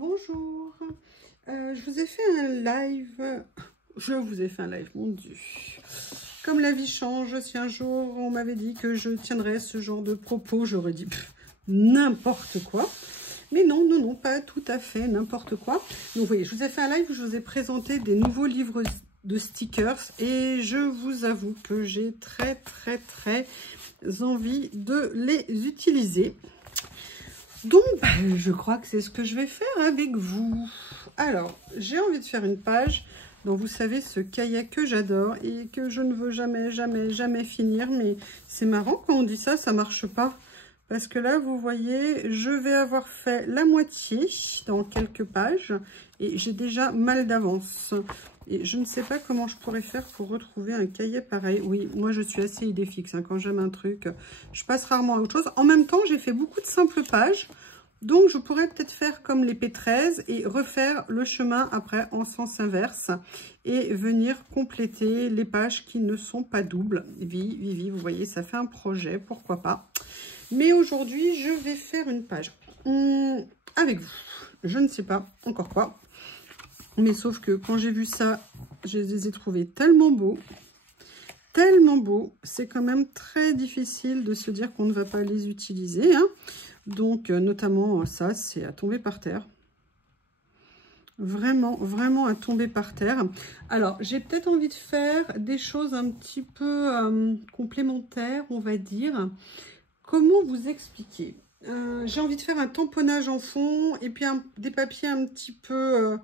Bonjour, je vous ai fait un live, mon Dieu. Comme la vie change, si un jour on m'avait dit que je tiendrais ce genre de propos, j'aurais dit n'importe quoi. Mais non, non, non, pas tout à fait n'importe quoi. Donc vous voyez, je vous ai fait un live où je vous ai présenté des nouveaux livres de stickers et je vous avoue que j'ai très envie de les utiliser. Donc, je crois que c'est ce que je vais faire avec vous. Alors, j'ai envie de faire une page dont vous savez ce kayak que j'adore et que je ne veux jamais finir. Mais c'est marrant quand on dit ça, ça marche pas. Parce que là, vous voyez, je vais avoir fait la moitié dans quelques pages et j'ai déjà mal d'avance. Et je ne sais pas comment je pourrais faire pour retrouver un cahier pareil. Oui, moi je suis assez idée fixe. Quand j'aime un truc, je passe rarement à autre chose. En même temps, j'ai fait beaucoup de simples pages. Donc, je pourrais peut-être faire comme les P13 et refaire le chemin après en sens inverse. Et venir compléter les pages qui ne sont pas doubles. Vous voyez, ça fait un projet, pourquoi pas. Mais aujourd'hui, je vais faire une page avec vous. Je ne sais pas encore quoi. Mais sauf que quand j'ai vu ça, je les ai trouvés tellement beaux. C'est quand même très difficile de se dire qu'on ne va pas les utiliser. Hein. Donc, notamment, ça, c'est à tomber par terre. Vraiment à tomber par terre. Alors, j'ai peut-être envie de faire des choses un petit peu complémentaires, on va dire. Comment vous expliquer? J'ai envie de faire un tamponnage en fond et puis des papiers un petit peu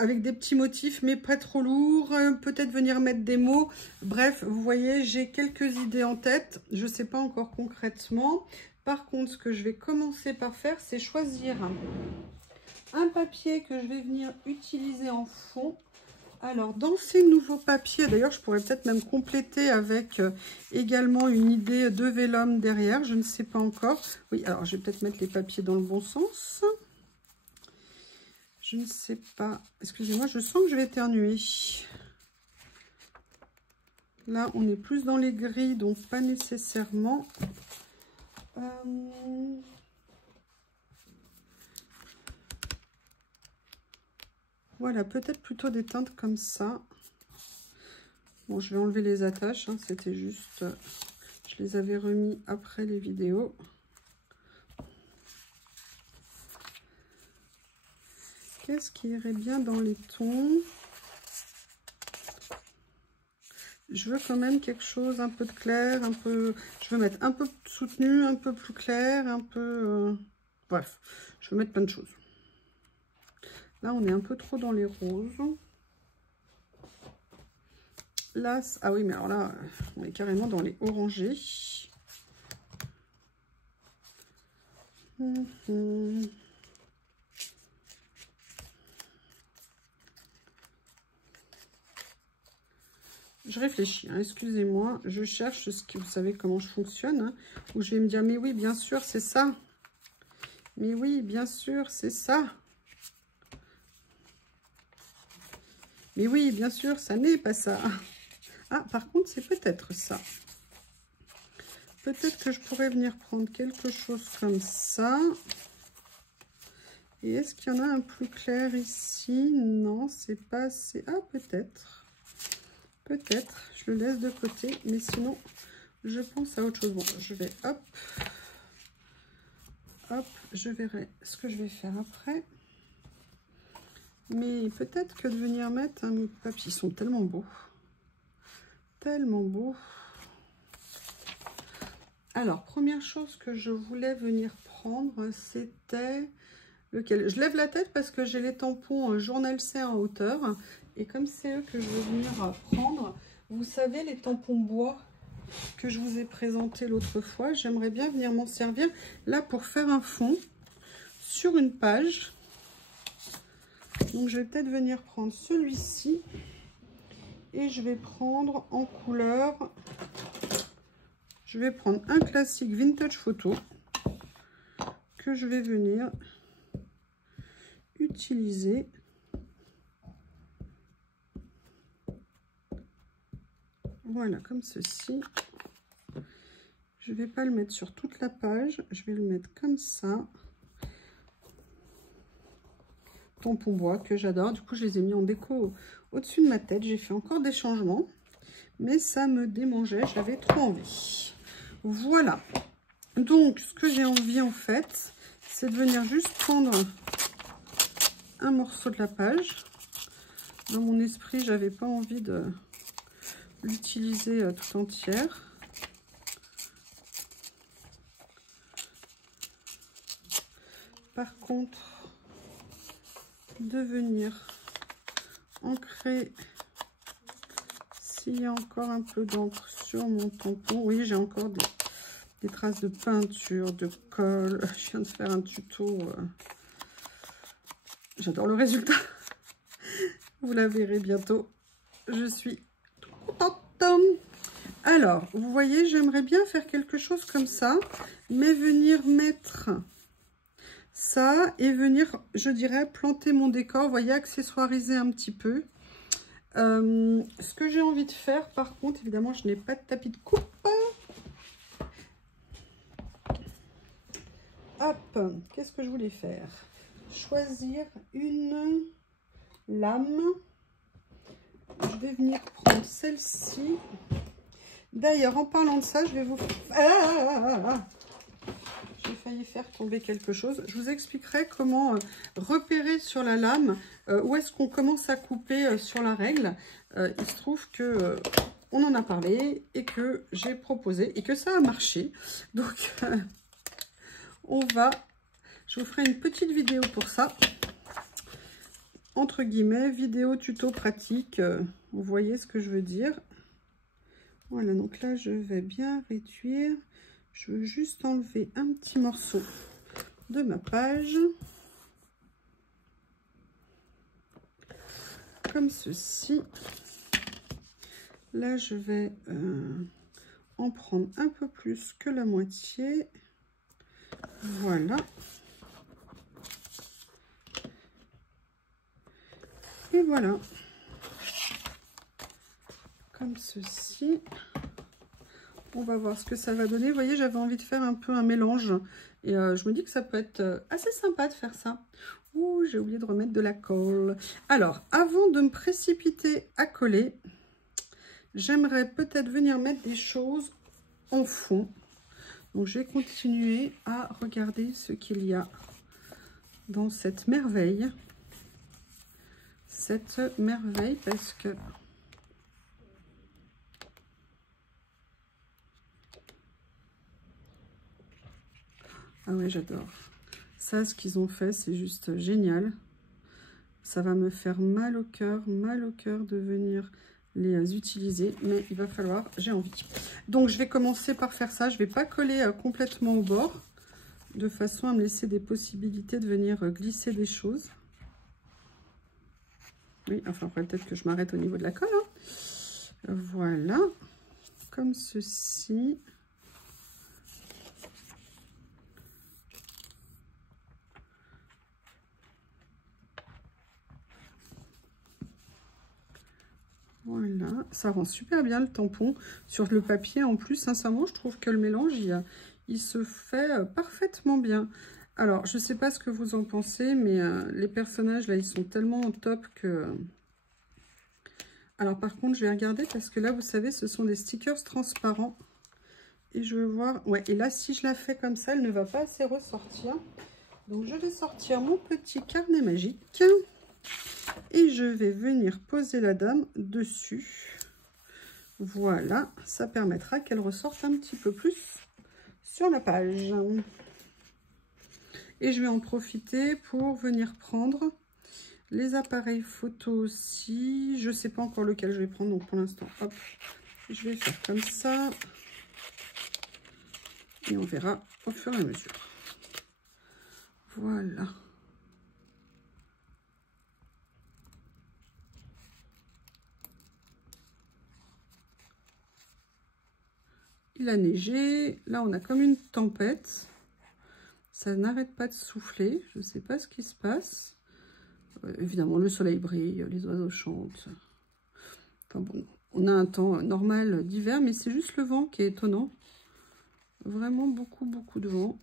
avec des petits motifs mais pas trop lourds. Peut-être venir mettre des mots. Bref, vous voyez, j'ai quelques idées en tête. Je ne sais pas encore concrètement. Par contre, ce que je vais commencer par faire, c'est choisir un papier que je vais venir utiliser en fond. Alors, dans ces nouveaux papiers, d'ailleurs, je pourrais peut-être même compléter avec également une idée de vélum derrière. Je ne sais pas encore. Oui, alors, je vais peut-être mettre les papiers dans le bon sens. Je ne sais pas. Excusez-moi, je sens que je vais éternuer. Là, on est plus dans les gris, donc pas nécessairement. Voilà, peut-être plutôt des teintes comme ça. Bon, je vais enlever les attaches, hein, c'était juste... je les avais remis après les vidéos. Qu'est-ce qui irait bien dans les tons? Je veux quand même quelque chose un peu de clair, un peu... Je veux mettre un peu soutenu, un peu plus clair, un peu... Bref, je veux mettre plein de choses. Là, on est un peu trop dans les roses. Là, ah oui, mais alors là, on est carrément dans les orangés. Je réfléchis, hein, excusez-moi, je cherche ce que vous savez comment je fonctionne, hein, où je vais me dire, mais oui, bien sûr, c'est ça. Mais oui, bien sûr, c'est ça. Mais oui, bien sûr, ça n'est pas ça. Ah, par contre, c'est peut-être ça. Peut-être que je pourrais venir prendre quelque chose comme ça. Et est-ce qu'il y en a un plus clair ici? Non, c'est pas assez. Ah, peut-être. Peut-être. Je le laisse de côté. Mais sinon, je pense à autre chose. Bon, je vais, hop. Hop, je verrai ce que je vais faire après. Mais peut-être que de venir mettre un papier. Ils sont tellement beaux. Tellement beaux. Alors, première chose que je voulais venir prendre, c'était lequel? Je lève la tête parce que j'ai les tampons Journal C en hauteur. Et comme c'est eux que je veux venir prendre, vous savez, les tampons bois que je vous ai présentés l'autre fois, j'aimerais bien venir m'en servir là pour faire un fond sur une page. Donc, je vais peut-être venir prendre celui-ci et je vais prendre en couleur... Je vais prendre un classique Vintage Photo que je vais venir utiliser. Voilà, comme ceci. Je ne vais pas le mettre sur toute la page, je vais le mettre comme ça. tampons bois que j'adore. Du coup, je les ai mis en déco au-dessus de ma tête. J'ai fait encore des changements, mais ça me démangeait. J'avais trop envie. Voilà. Donc, ce que j'ai envie, en fait, c'est de venir juste prendre un morceau de la page. Dans mon esprit, j'avais pas envie de l'utiliser tout entière. Par contre, de venir ancrer s'il y a encore un peu d'encre sur mon tampon. Oui, j'ai encore des traces de peinture, de colle. Je viens de faire un tuto. J'adore le résultat. Vous la verrez bientôt. Je suis contente. Alors, vous voyez, j'aimerais bien faire quelque chose comme ça, mais venir mettre ça et venir, je dirais, planter mon décor. Vous voyez, accessoiriser un petit peu. Ce que j'ai envie de faire, par contre, évidemment, je n'ai pas de tapis de coupe. Hop, qu'est-ce que je voulais faire? Choisir une lame. Je vais venir prendre celle-ci. D'ailleurs, en parlant de ça, je vais vous... J'ai failli faire tomber quelque chose. Je vous expliquerai comment repérer sur la lame où est-ce qu'on commence à couper sur la règle. Il se trouve que on en a parlé et que j'ai proposé et que ça a marché. Donc, je vous ferai une petite vidéo pour ça. Entre guillemets, vidéo tuto pratique. Vous voyez ce que je veux dire. Voilà, donc là, je vais bien réduire. Je veux juste enlever un petit morceau de ma page. Comme ceci. Là, je vais en prendre un peu plus que la moitié. Voilà. Et voilà. Comme ceci. On va voir ce que ça va donner. Vous voyez, j'avais envie de faire un peu un mélange. Et je me dis que ça peut être assez sympa de faire ça. Ouh, j'ai oublié de remettre de la colle. Alors, avant de me précipiter à coller, j'aimerais peut-être venir mettre des choses en fond. Donc, je vais continuer à regarder ce qu'il y a dans cette merveille. Cette merveille parce que... Ah ouais, j'adore. Ça, ce qu'ils ont fait, c'est juste génial. Ça va me faire mal au cœur de venir les utiliser. Mais il va falloir, j'ai envie. Donc, je vais commencer par faire ça. Je ne vais pas coller complètement au bord, de façon à me laisser des possibilités de venir glisser des choses. Oui, enfin, après, peut-être que je m'arrête au niveau de la colle. Hein. Voilà. Comme ceci. Voilà, ça rend super bien le tampon sur le papier. En plus, sincèrement, je trouve que le mélange, il se fait parfaitement bien. Alors, je ne sais pas ce que vous en pensez, mais les personnages, là, ils sont tellement au top que... Alors, par contre, je vais regarder parce que là, vous savez, ce sont des stickers transparents. Et je veux voir... Ouais, et là, si je la fais comme ça, elle ne va pas assez ressortir. Donc, je vais sortir mon petit carnet magique. Et je vais venir poser la dame dessus. Voilà, ça permettra qu'elle ressorte un petit peu plus sur la page. Et je vais en profiter pour venir prendre les appareils photo aussi. Je ne sais pas encore lequel je vais prendre, donc pour l'instant, hop, je vais faire comme ça. Et on verra au fur et à mesure. Voilà. Il a neigé. Là, on a comme une tempête. Ça n'arrête pas de souffler. Je ne sais pas ce qui se passe. Évidemment, le soleil brille, les oiseaux chantent. Enfin bon, on a un temps normal d'hiver, mais c'est juste le vent qui est étonnant. Vraiment beaucoup de vent.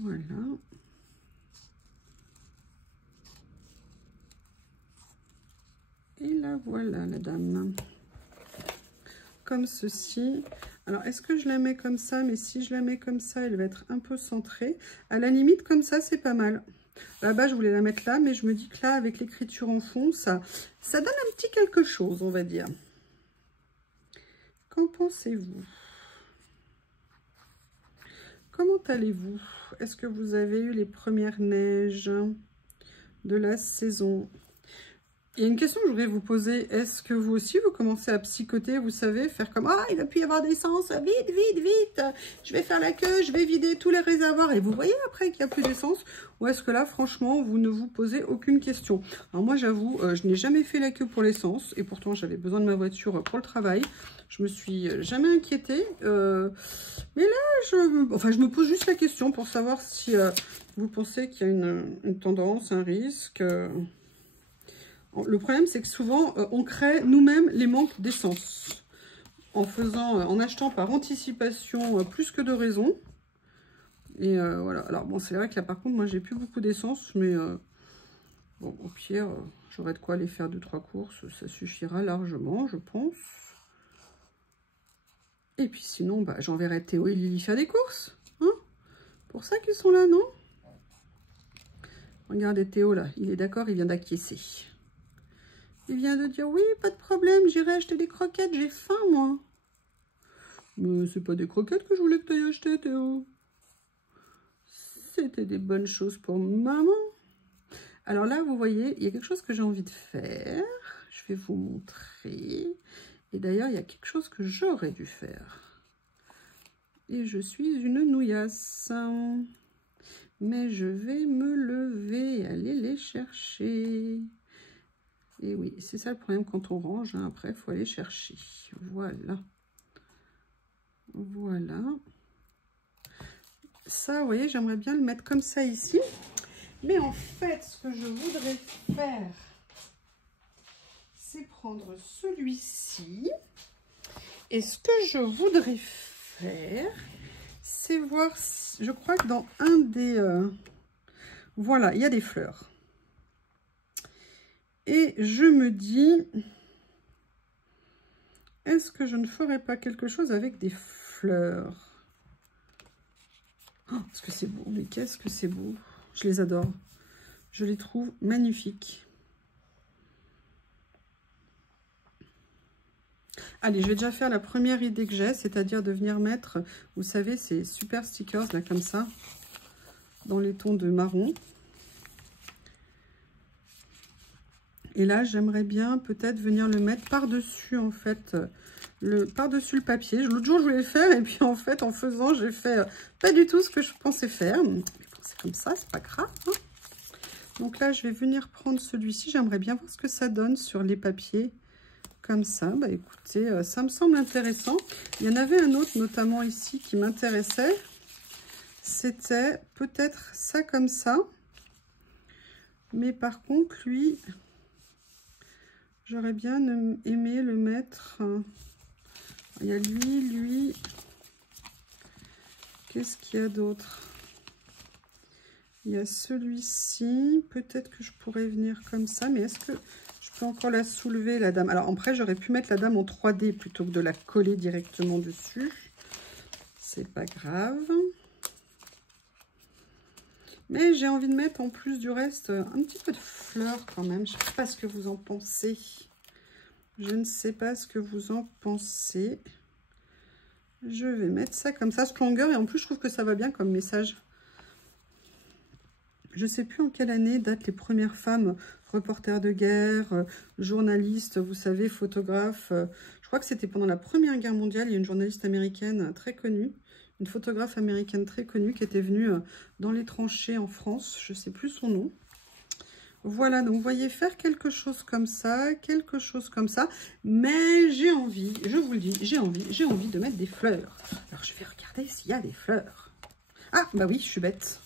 Voilà. Et là, voilà la dame. Comme ceci. Alors, est-ce que je la mets comme ça? Mais si je la mets comme ça, elle va être un peu centrée. À la limite, comme ça, c'est pas mal. Là-bas, je voulais la mettre là, mais je me dis que là, avec l'écriture en fond, ça donne un petit quelque chose, on va dire. Qu'en pensez-vous? Comment allez-vous? Est-ce que vous avez eu les premières neiges de la saison? Il y a une question que je voudrais vous poser. Est-ce que vous aussi, vous commencez à psychoter, vous savez, faire comme « Ah, il va plus y avoir d'essence, vite, vite, vite, je vais faire la queue, je vais vider tous les réservoirs. » Et vous voyez après qu'il n'y a plus d'essence? Ou est-ce que là, franchement, vous ne vous posez aucune question? Alors moi, j'avoue, je n'ai jamais fait la queue pour l'essence. Et pourtant, j'avais besoin de ma voiture pour le travail. Je me suis jamais inquiétée. Mais là, je me pose juste la question pour savoir si vous pensez qu'il y a une tendance, un risque... Le problème, c'est que souvent, on crée nous-mêmes les manques d'essence en achetant par anticipation plus que de raison. Et voilà. Alors bon, c'est vrai que là, par contre, moi, j'ai plus beaucoup d'essence, mais bon, au pire, j'aurai de quoi aller faire 2-3 courses, ça suffira largement, je pense. Et puis sinon, bah, j'enverrai Théo et Lily faire des courses. Hein, pour ça qu'ils sont là, non? Regardez Théo là, il est d'accord, il vient d'acquiescer. Il vient de dire, oui, pas de problème, j'irai acheter des croquettes, j'ai faim, moi. Mais c'est pas des croquettes que je voulais que tu ailles acheter, Théo. C'était des bonnes choses pour maman. Alors là, vous voyez, il y a quelque chose que j'ai envie de faire. Je vais vous montrer. Et d'ailleurs, il y a quelque chose que j'aurais dû faire. Et je suis une nouillasse. Mais je vais me lever et aller les chercher. Et oui, c'est ça le problème quand on range, hein. Après, il faut aller chercher. Voilà. Voilà. Ça, vous voyez, j'aimerais bien le mettre comme ça ici. Mais en fait, ce que je voudrais faire, c'est prendre celui-ci. Et ce que je voudrais faire, c'est voir, je crois que dans un des... voilà, il y a des fleurs. Et je me dis, est-ce que je ne ferais pas quelque chose avec des fleurs? Oh, est-ce que c'est beau? Mais qu'est-ce que c'est beau! Je les adore. Je les trouve magnifiques. Allez, je vais déjà faire la première idée que j'ai, c'est-à-dire de venir mettre, vous savez, ces super stickers, là, comme ça, dans les tons de marron. Et là, j'aimerais bien peut-être venir le mettre par-dessus, en fait, par-dessus le papier. L'autre jour, je voulais le faire, et puis en fait, en faisant, j'ai fait pas du tout ce que je pensais faire. Mais bon, c'est comme ça, c'est pas grave, hein. Donc là, je vais venir prendre celui-ci. J'aimerais bien voir ce que ça donne sur les papiers, comme ça. Bah écoutez, ça me semble intéressant. Il y en avait un autre, notamment ici, qui m'intéressait. C'était peut-être ça comme ça. Mais par contre, lui... J'aurais bien aimé le mettre. Il y a lui. Qu'est-ce qu'il y a d'autre? Il y a celui-ci. Peut-être que je pourrais venir comme ça. Mais est-ce que je peux encore la soulever, la dame? Alors, après, j'aurais pu mettre la dame en 3D plutôt que de la coller directement dessus. C'est pas grave. Mais j'ai envie de mettre en plus du reste un petit peu de fleurs quand même. Je ne sais pas ce que vous en pensez. Je ne sais pas ce que vous en pensez. Je vais mettre ça comme ça, cette longueur. Et en plus, je trouve que ça va bien comme message. Je ne sais plus en quelle année datent les premières femmes reporters de guerre, journalistes, vous savez, photographes. Je crois que c'était pendant la Première Guerre mondiale. Il y a une journaliste américaine très connue. Une photographe américaine très connue qui était venue dans les tranchées en France. Je ne sais plus son nom. Voilà, donc vous voyez, faire quelque chose comme ça, mais j'ai envie, je vous le dis, j'ai envie de mettre des fleurs. Alors, je vais regarder s'il y a des fleurs. Ah, bah oui, je suis bête.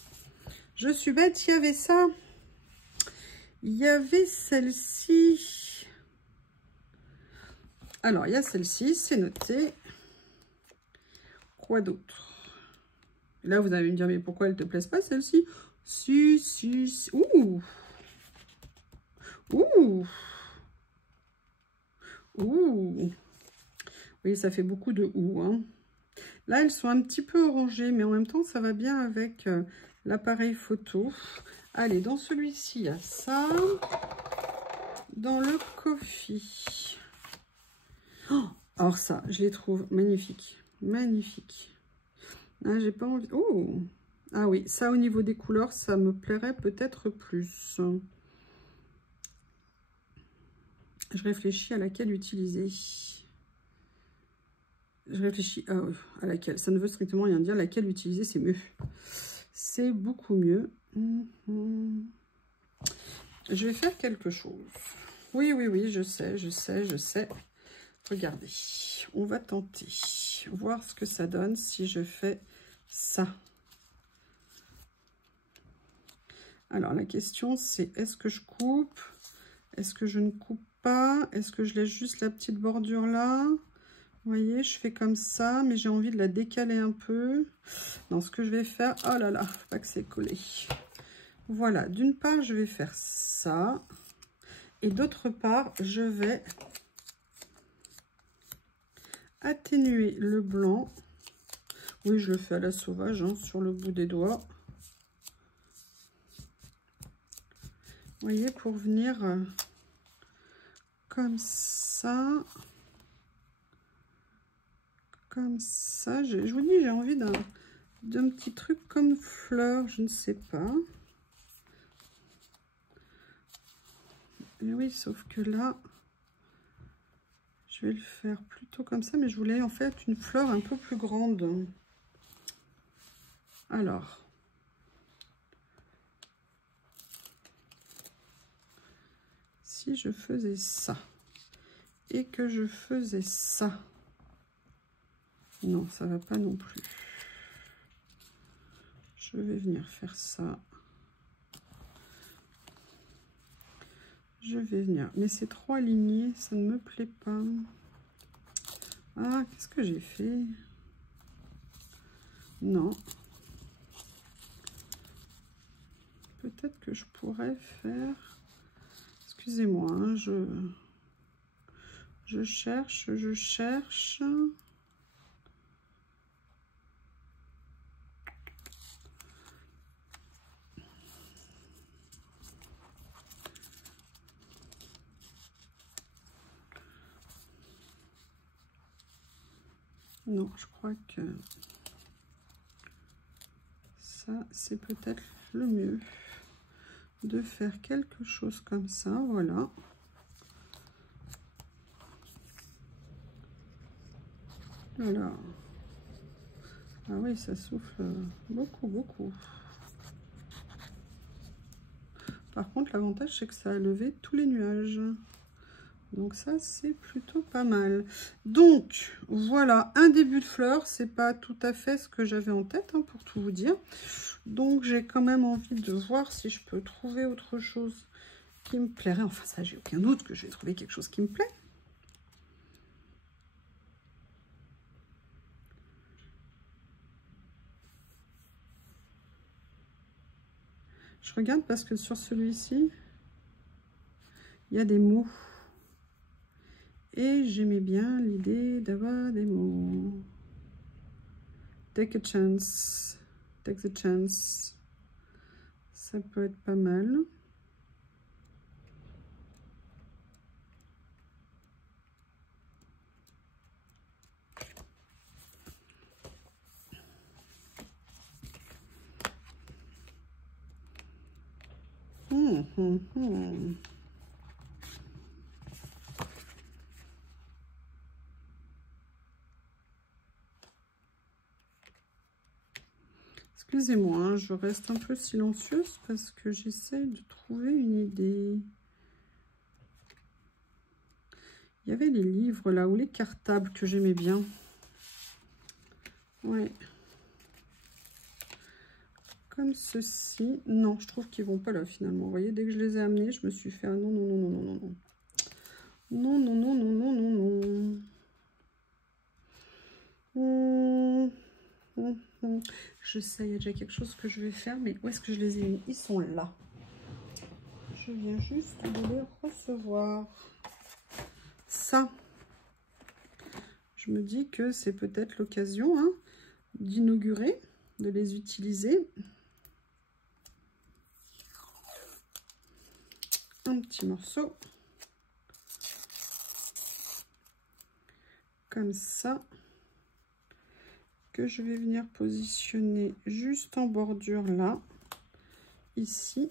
Je suis bête, il y avait ça. Il y avait celle-ci. Alors, il y a celle-ci, c'est noté. Quoi d'autre? Et là, vous allez me dire, mais pourquoi elle ne te plaise pas, celle-ci? Si, si, si. Ouh! Ouh! Ouh! Oui, ça fait beaucoup de ouh, hein. Là, elles sont un petit peu orangées, mais en même temps, ça va bien avec l'appareil photo. Allez, dans celui-ci, il y a ça. Dans le coffee. Oh, alors ça, je les trouve magnifiques. Magnifiques. Ah, j'ai pas envie... Oh! Ah oui, ça, au niveau des couleurs, ça me plairait peut-être plus. Je réfléchis à laquelle utiliser. Je réfléchis à laquelle. Ça ne veut strictement rien dire. Laquelle utiliser, c'est mieux. C'est beaucoup mieux. Je vais faire quelque chose. Oui, oui, oui, je sais, je sais, je sais. Regardez, on va tenter. Voir ce que ça donne si je fais ça. Alors, la question, c'est est-ce que je coupe? Est-ce que je ne coupe pas? Est-ce que je laisse juste la petite bordure là? Vous voyez, je fais comme ça, mais j'ai envie de la décaler un peu. Donc, ce que je vais faire... Oh là là, faut pas que c'est collé. Voilà, d'une part, je vais faire ça. Et d'autre part, je vais atténuer le blanc. Oui, je le fais à la sauvage, hein, sur le bout des doigts. Vous voyez, pour venir comme ça. Comme ça. Je vous dis, j'ai envie d'un petit truc comme fleur, je ne sais pas. Et oui, sauf que là, je vais le faire plutôt comme ça, mais je voulais en fait une fleur un peu plus grande. Alors, si je faisais ça et que je faisais ça, non, ça va pas non plus. Je vais venir faire ça. Je vais venir, mais ces trois lignées, ça ne me plaît pas. Ah, qu'est-ce que j'ai fait? Non. Peut-être que je pourrais faire... Excusez-moi, hein, je cherche, je cherche. Non, je crois que ça, c'est peut-être le mieux. De faire quelque chose comme ça, voilà. Voilà. Ah oui, ça souffle beaucoup, beaucoup. Par contre, l'avantage, c'est que ça a levé tous les nuages. Donc ça, c'est plutôt pas mal. Donc, voilà, un début de fleur. C'est pas tout à fait ce que j'avais en tête, hein, pour tout vous dire. Donc, j'ai quand même envie de voir si je peux trouver autre chose qui me plairait. Enfin, ça, j'ai aucun doute que je vais trouver quelque chose qui me plaît. Je regarde parce que sur celui-ci, il y a des mots. Et j'aimais bien l'idée d'avoir des mots. Take a chance. Take the chance. Ça peut être pas mal. Excusez-moi, hein, je reste un peu silencieuse parce que j'essaie de trouver une idée. Il y avait les livres là, ou les cartables que j'aimais bien. Ouais. Comme ceci. Non, je trouve qu'ils vont pas là finalement. Vous voyez, dès que je les ai amenés, je me suis fait un non, non, non, non, non, non, non. Non, non, non, non, non, non, non. Je sais, il y a déjà quelque chose que je vais faire, mais où est-ce que je les ai mis? Ils sont là. Je viens juste de les recevoir. Ça, je me dis que c'est peut-être l'occasion hein, d'inaugurer, de les utiliser. Un petit morceau. Comme ça. Que je vais venir positionner juste en bordure là. Ici.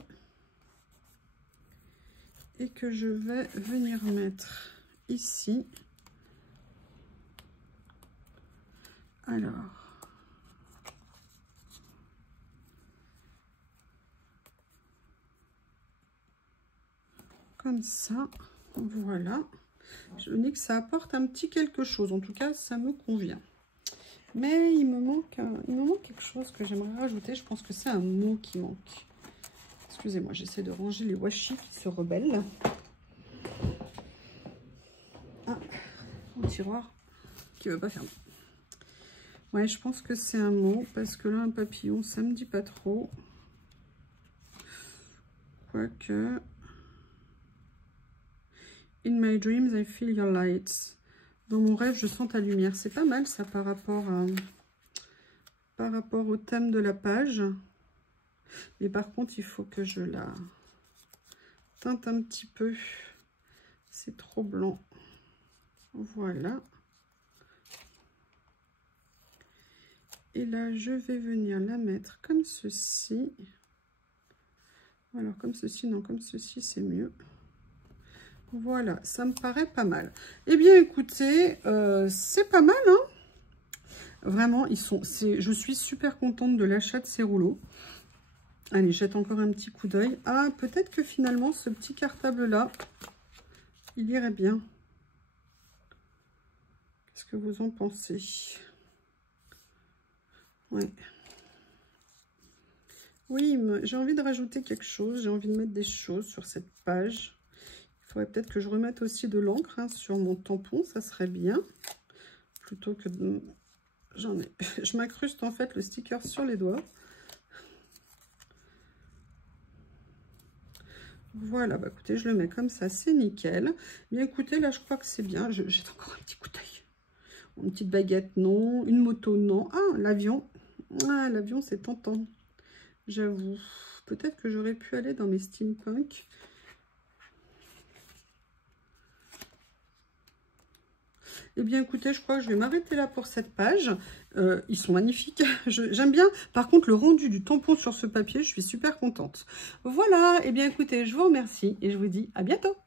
Et que je vais venir mettre ici. Alors. Comme ça, voilà. Je dis que ça apporte un petit quelque chose. En tout cas, ça me convient. Mais il me manque quelque chose que j'aimerais rajouter. Je pense que c'est un mot qui manque. Excusez-moi, j'essaie de ranger les washi qui se rebellent. Ah, un tiroir qui ne veut pas fermer. Ouais, je pense que c'est un mot parce que là, un papillon, ça me dit pas trop. Quoique... In my dreams, I feel your lights. Dans mon rêve, je sens ta lumière. C'est pas mal ça par rapport au thème de la page. Mais par contre, il faut que je la teinte un petit peu. C'est trop blanc. Voilà. Et là, je vais venir la mettre comme ceci. Alors, comme ceci, non, comme ceci, c'est mieux. Voilà, ça me paraît pas mal. Eh bien, écoutez, c'est pas mal, hein. Vraiment, je suis super contente de l'achat de ces rouleaux. Allez, jette encore un petit coup d'œil. Ah, peut-être que finalement, ce petit cartable-là, il irait bien. Qu'est-ce que vous en pensez? Ouais. Oui, j'ai envie de rajouter quelque chose. J'ai envie de mettre des choses sur cette page. Il faudrait peut-être que je remette aussi de l'encre hein, sur mon tampon, ça serait bien. Plutôt que de... J'en ai... Je m'incruste en fait le sticker sur les doigts. Voilà, bah écoutez, je le mets comme ça, c'est nickel. Bien écoutez, là je crois que c'est bien. J'ai encore un petit coup d'œil. Une petite baguette, non. Une moto, non. Ah, l'avion. Ah, l'avion, c'est tentant. J'avoue. Peut-être que j'aurais pu aller dans mes steampunk. Eh bien, écoutez, je crois que je vais m'arrêter là pour cette page. Ils sont magnifiques. J'aime bien. Par contre, le rendu du tampon sur ce papier, je suis super contente. Voilà. Eh bien, écoutez, je vous remercie et je vous dis à bientôt.